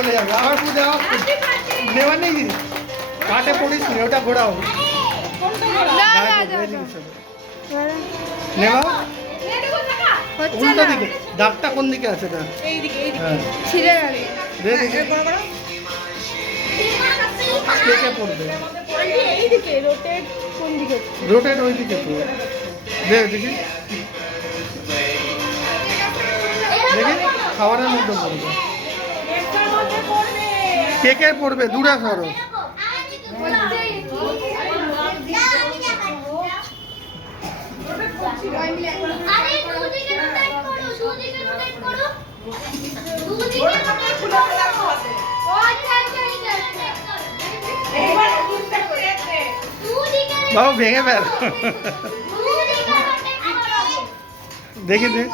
চলে যাবে আবার পূজা নেওয়ার নেই কাটে পড়িস নি ওটা ঘোরাও নেওয়া উল্টো দিকে দাগটা কোন দিকে আছে না কে পড়বে রোটেট ওই দিকে তো দেখি দেখি খাবারের মধ্যে পড়বে কেকের পড়বে দূরে সরো বাবু ভেঙে ফেল দেখি দেখ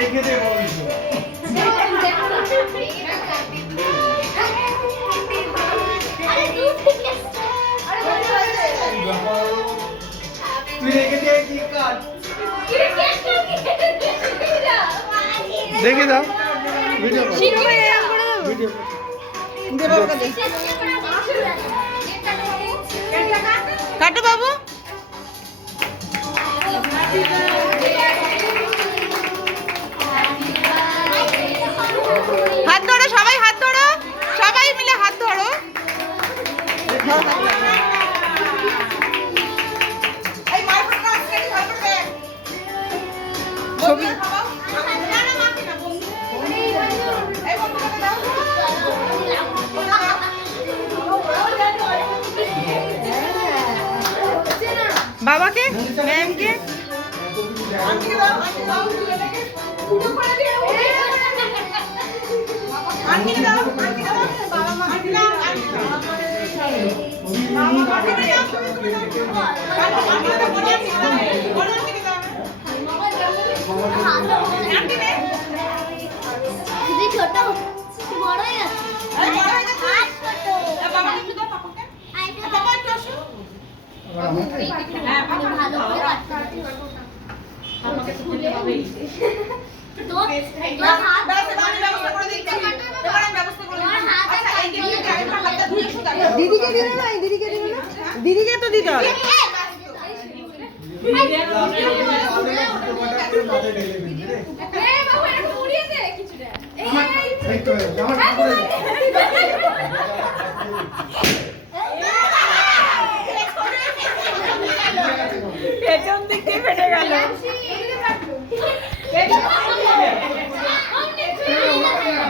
রেখে দে দেখে দাও ভিডিও কাটো বাবু হাত ধরো সবাই হাত ধরো সবাই মিলে হাত ধরো ছবি বাবাকে ম্যামকে ছোট বড় হয়ে গেছে দিদিকে তো দিতে হবে পেছন দিকে